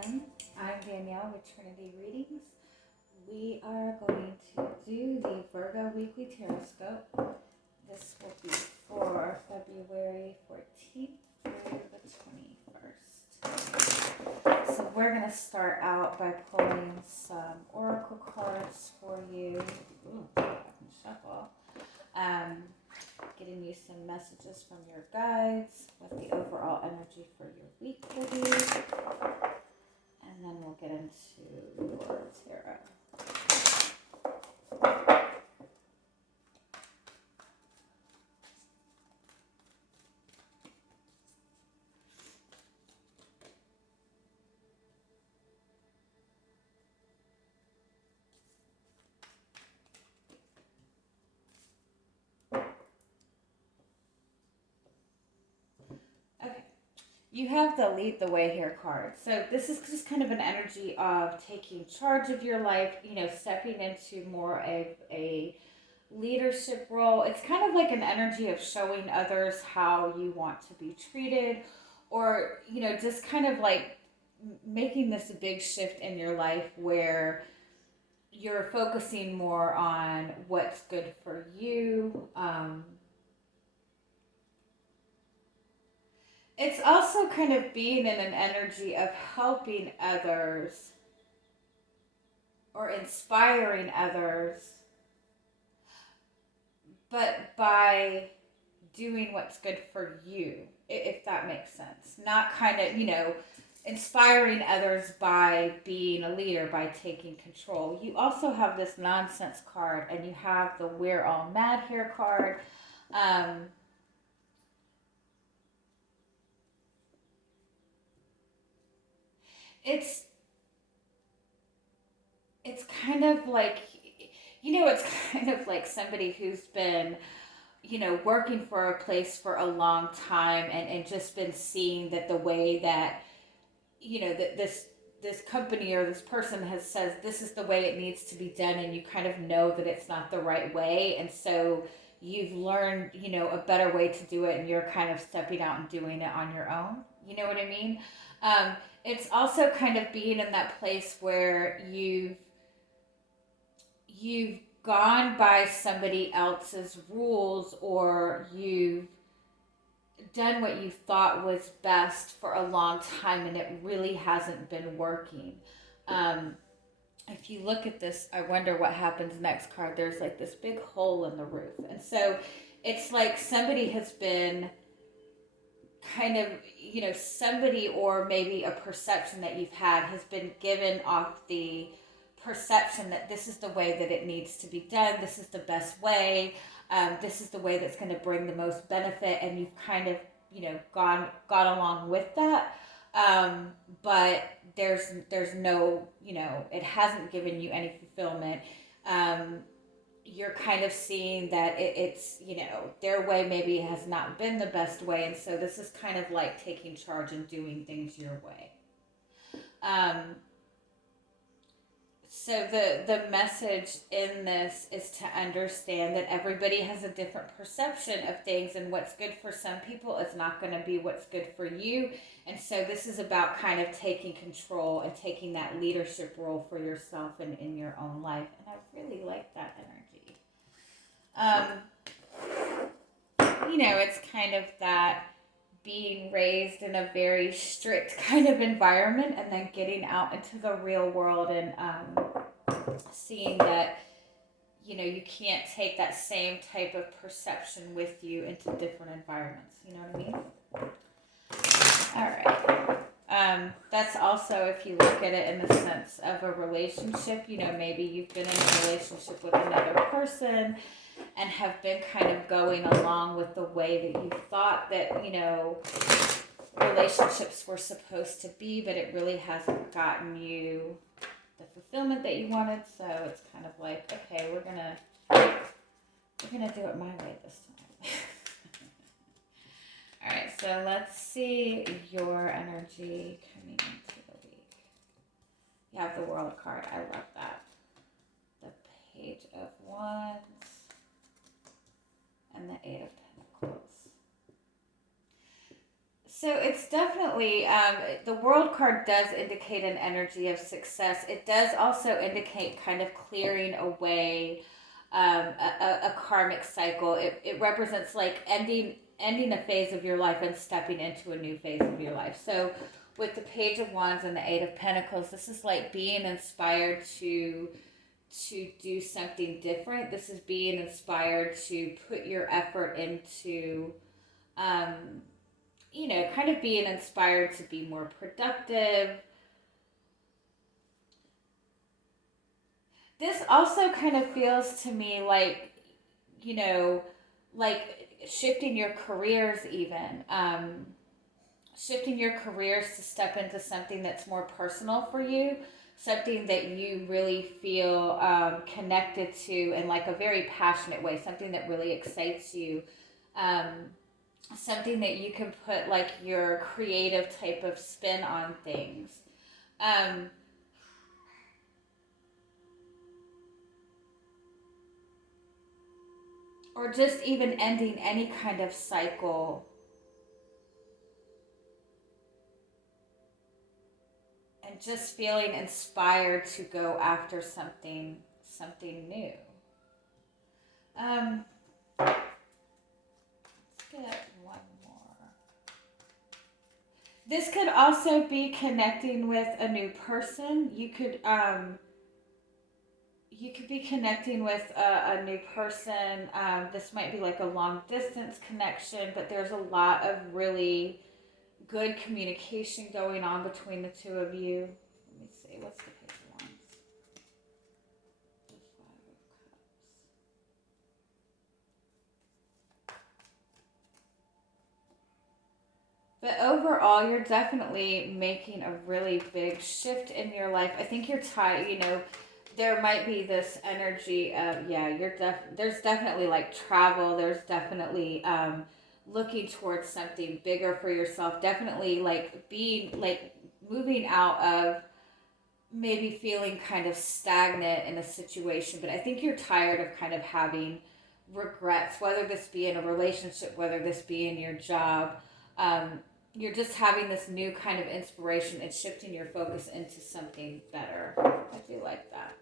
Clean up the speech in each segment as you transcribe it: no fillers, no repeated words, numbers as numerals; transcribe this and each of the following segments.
everyone. I'm Danielle with Trinity Readings. We are going to do the Virgo Weekly Tarotscope. This will be for February 14th through the 21st. So we're going to start out by pulling some oracle cards for you. Ooh, I can shuffle. Getting you some messages from your guides, what the overall energy for your week will be. And then we'll get into your tarot. Okay. You have the lead the way here card. So this is just kind of an energy of taking charge of your life, stepping into more of a leadership role. It's kind of like an energy of showing others how you want to be treated, or, just kind of like making this a big shift in your life where you're focusing more on what's good for you. It's also kind of being in an energy of helping others or inspiring others, but by doing what's good for you, if that makes sense. Not kind of, inspiring others by being a leader, by taking control. You also have this nonsense card, and you have the we're all mad here card. It's kind of like, it's kind of like somebody who's been, working for a place for a long time, and just been seeing that the way that, that this company or this person has says this is the way it needs to be done, and you kind of know that it's not the right way, and so you've learned, a better way to do it, and you're kind of stepping out and doing it on your own. You know what I mean? It's also kind of being in that place where you've gone by somebody else's rules, or you've done what you thought was best for a long time, and it really hasn't been working. If you look at this, I wonder what happens next card. There's like this big hole in the roof. And so it's like somebody has been kind of, somebody, or maybe a perception that you've had, has been given off the perception that this is the way that it needs to be done. This is the best way. This is the way that's going to bring the most benefit, and you've kind of, gone along with that. But there's no, it hasn't given you any fulfillment. You're kind of seeing that it's, their way maybe has not been the best way, and so this is kind of like taking charge and doing things your way. So the message in this is to understand that everybody has a different perception of things, and what's good for some people is not going to be what's good for you. And so this is about kind of taking control and taking that leadership role for yourself and in your own life. And I really like that energy. It's kind of that being raised in a very strict kind of environment, and then getting out into the real world, and seeing that, you can't take that same type of perception with you into different environments. You know what I mean? All right. That's also, if you look at it in the sense of a relationship, maybe you've been in a relationship with another person and have been kind of going along with the way that you thought that, relationships were supposed to be, but it really hasn't gotten you the fulfillment that you wanted. So it's kind of like, okay, we're gonna do it my way this time. All right, so let's see your energy coming into the week. You have the World card. I love that. The Page of Wands and the Eight of Pentacles. So it's definitely, the world card does indicate an energy of success. It does also indicate kind of clearing away a karmic cycle. It represents like ending a phase of your life and stepping into a new phase of your life. So with the Page of Wands and the Eight of Pentacles, this is like being inspired to do something different. This is being inspired to put your effort into kind of being inspired to be more productive. This also kind of feels to me like, you know, like shifting your careers, even. Shifting your careers to step into something that's more personal for you, something that you really feel connected to in like a very passionate way, something that really excites you. Um, Something that you can put like your creative type of spin on things. Um, or just even ending any kind of cycle and just feeling inspired to go after something new. Um, let's get one more. This could also be connecting with a new person. You could be connecting with a new person. This might be like a long distance connection, but there's a lot of really good communication going on between the two of you. Let me see, what's the Page of Wands? The Five of Cups. But overall, you're definitely making a really big shift in your life. I think you're tired, there might be this energy of, yeah, there's definitely like travel, there's definitely looking towards something bigger for yourself, definitely like being like moving out of maybe feeling kind of stagnant in a situation. But I think you're tired of kind of having regrets, whether this be in a relationship, whether this be in your job. You're just having this new kind of inspiration and shifting your focus into something better. I do like that.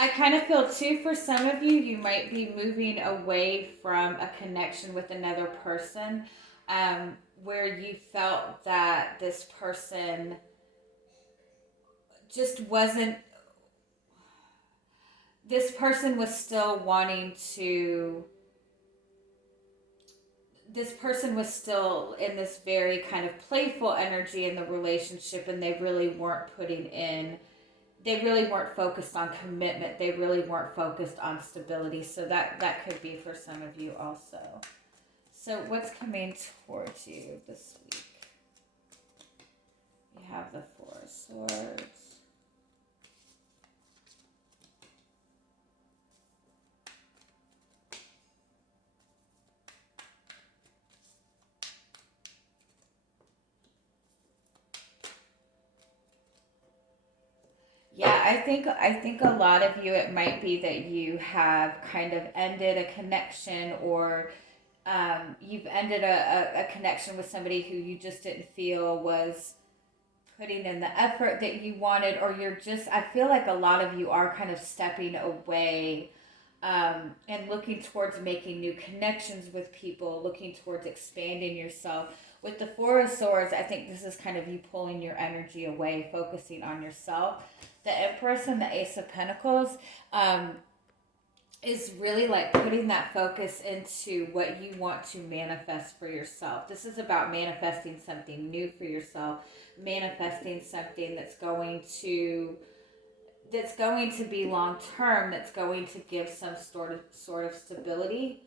I kind of feel too, for some of you, you might be moving away from a connection with another person, where you felt that this person just wasn't, this person was still wanting to, this person was still in this very kind of playful energy in the relationship, and they really weren't they really weren't focused on commitment. They really weren't focused on stability. So that could be for some of you also. So what's coming towards you this week? You have the Four of Swords. Yeah, I think a lot of you, it might be that you have kind of ended a connection, or you've ended a connection with somebody who you just didn't feel was putting in the effort that you wanted, or you're just, I feel like a lot of you are kind of stepping away, and looking towards making new connections with people, looking towards expanding yourself. With the Four of Swords, I think this is kind of you pulling your energy away, focusing on yourself. The Empress and the Ace of Pentacles is really like putting that focus into what you want to manifest for yourself. This is about manifesting something new for yourself, manifesting something that's going to be long term, that's going to give some sort of stability.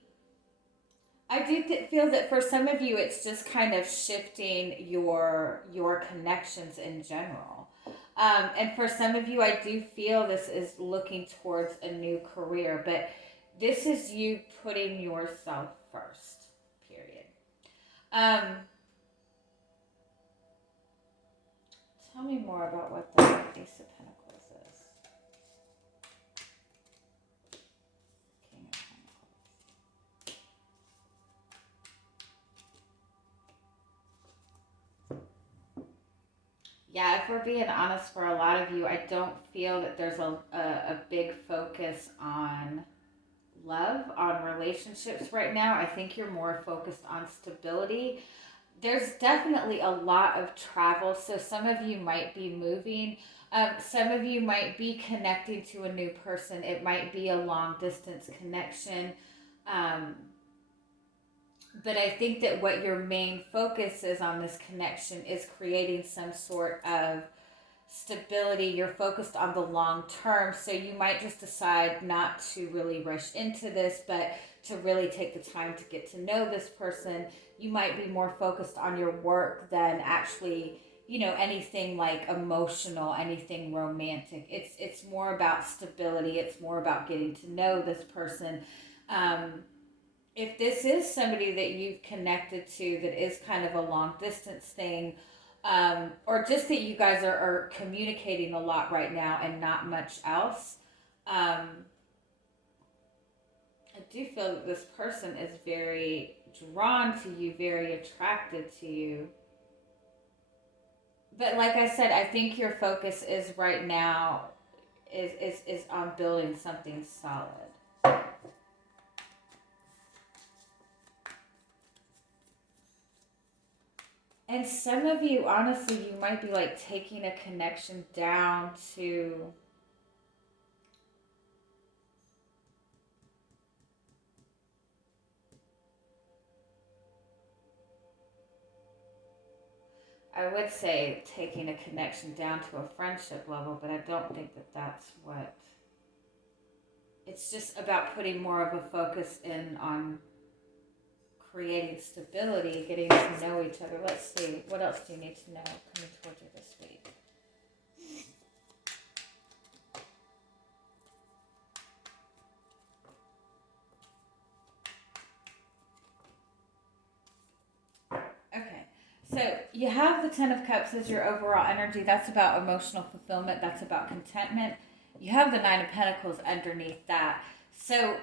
I do feel that for some of you, it's just kind of shifting your connections in general. And for some of you, I do feel this is looking towards a new career, but this is you putting yourself first, period. Tell me more about what the Ace of Pentacles is. King of Pentacles. Yeah, if we're being honest, for a lot of you, I don't feel that there's a big focus on love, on relationships right now. I think you're more focused on stability. There's definitely a lot of travel, so some of you might be moving. Some of you might be connecting to a new person. It might be a long distance connection. Um, but I think that what your main focus is on this connection is creating some sort of stability. You're focused on the long term, so you might just decide not to really rush into this, but to really take the time to get to know this person. You might be more focused on your work than actually, anything like emotional, anything romantic. It's more about stability. It's more about getting to know this person. If this is somebody that you've connected to that is kind of a long distance thing, or just that you guys are communicating a lot right now and not much else, I do feel that this person is very drawn to you, very attracted to you. But like I said, I think your focus is right now is on building something solid. And some of you, honestly, you might be like taking a connection down to, I would say taking a connection down to a friendship level, but I don't think that that's what. It's just about putting more of a focus in on creating stability, getting to know each other. Let's see, what else do you need to know coming towards you this week? Okay, so you have the Ten of Cups as your overall energy. That's about emotional fulfillment. That's about contentment. You have the Nine of Pentacles underneath that. So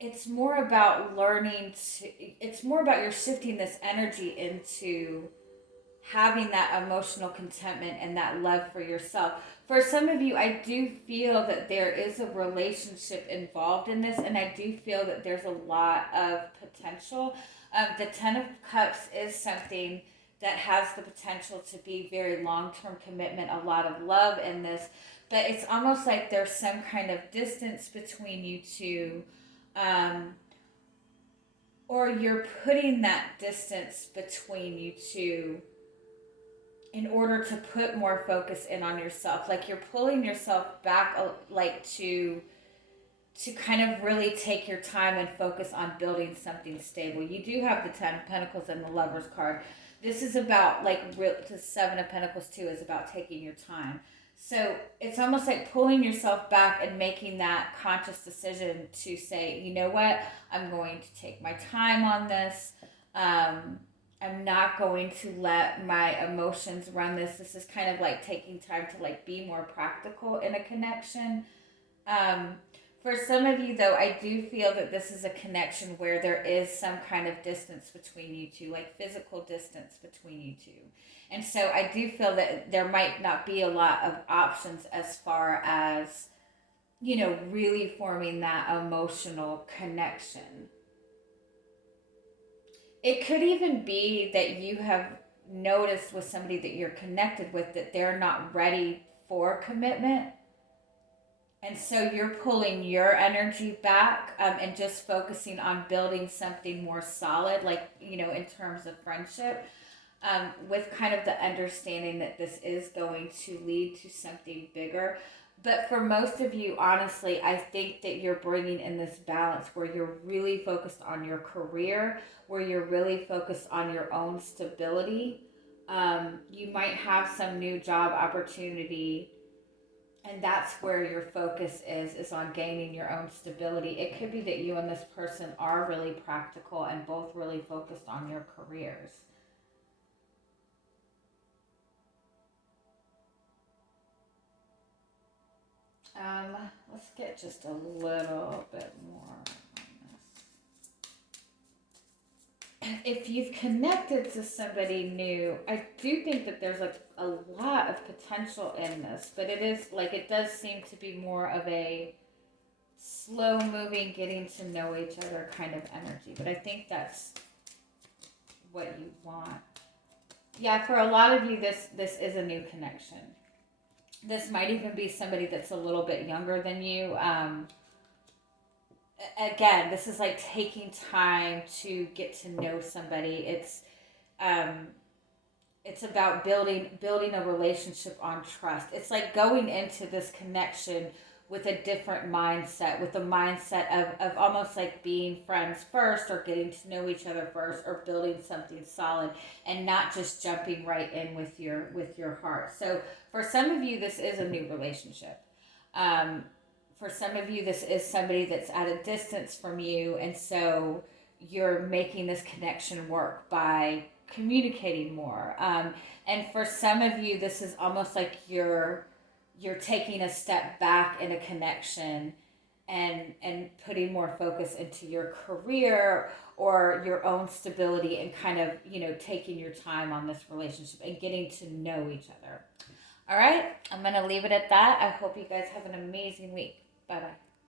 it's more about learning to, it's more about you're shifting this energy into having that emotional contentment and that love for yourself. For some of you, I do feel that there is a relationship involved in this, and I do feel that there's a lot of potential. The Ten of Cups is something that has the potential to be very long term commitment, a lot of love in this, but it's almost like there's some kind of distance between you two. Um, or you're putting that distance between you two in order to put more focus in on yourself, like you're pulling yourself back, like to kind of really take your time and focus on building something stable. You do have the Ten of Pentacles and the Lover's card. This is about like the Seven of Pentacles too is about taking your time. So it's almost like pulling yourself back and making that conscious decision to say, you know what, I'm going to take my time on this. I'm not going to let my emotions run this. This is kind of like taking time to like be more practical in a connection. Um, for some of you, though, I do feel that this is a connection where there is some kind of distance between you two, like physical distance between you two. And so I do feel that there might not be a lot of options as far as, really forming that emotional connection. It could even be that you have noticed with somebody that you're connected with that they're not ready for commitment. And so you're pulling your energy back, and just focusing on building something more solid, like, in terms of friendship, with kind of the understanding that this is going to lead to something bigger. But for most of you, honestly, I think that you're bringing in this balance where you're really focused on your career, where you're really focused on your own stability. You might have some new job opportunity, and that's where your focus is on gaining your own stability. It could be that you and this person are really practical and both really focused on your careers. Let's get just a little bit more on this. if you've connected to somebody new, I do think that there's like a lot of potential in this, but it is like it does seem to be more of a slow moving, getting to know each other kind of energy. But I think that's what you want. Yeah, for a lot of you, this is a new connection. This might even be somebody that's a little bit younger than you. Again, this is like taking time to get to know somebody. Um, it's about building a relationship on trust. It's like going into this connection with a different mindset, with a mindset of almost like being friends first, or getting to know each other first, or building something solid, and not just jumping right in with your heart. So for some of you, this is a new relationship. For some of you, this is somebody that's at a distance from you, and so you're making this connection work by communicating more. And for some of you, this is almost like you're taking a step back in a connection, and putting more focus into your career or your own stability, and kind of, taking your time on this relationship and getting to know each other. All right, I'm going to leave it at that. I hope you guys have an amazing week. Bye bye.